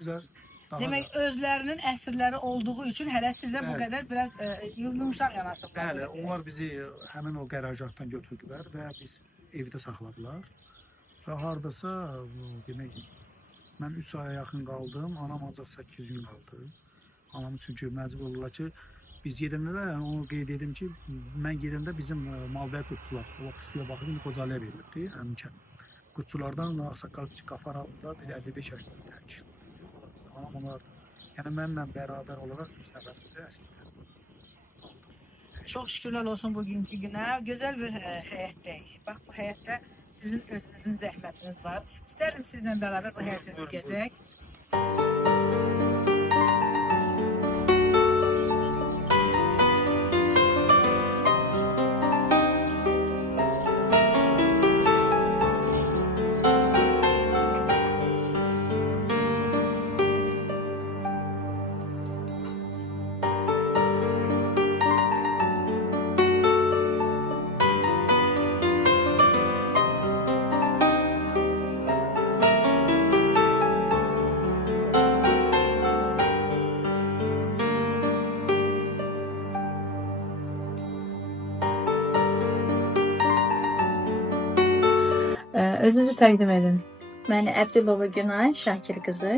Bizə daha Demək özlərinin əsirləri olduğu üçün hələ sizə bu Bəli. qədər biraz yumuşaq yanaşıblar. Bəli, onlar bizi həmin o qərargahdan götürdülər və biz evdə saxladılar. Və hardasa demək mən 3 aya yaxın qaldım, anam ancaq 8 gün qaldı. Anam çünki məcbur oldular ki, biz gedəndə də yəni onu qeyd edim ki, mən gedəndə bizim malbər qutçular, o xüsusilə baxıb indi Qocalıya verilibdi, həmin qutçulardan Ağsaqqal Qafar adında bir 55 yaşlı bir tənk. Anam onlar, yəni mənimlə bərabər olaraq 3 nəfər bizi əsirlər. Çox şükürlər olsun bugünkü günə. Gözəl bir həyətdəyik. Bax bu həyətdə sizin özünüzün zəhmətiniz var. İstərdim sizlə bərabər bu həyətinizi gəzək. Özünüzü təqdim edin. Mən Əbdülova Günay Şakir qızı.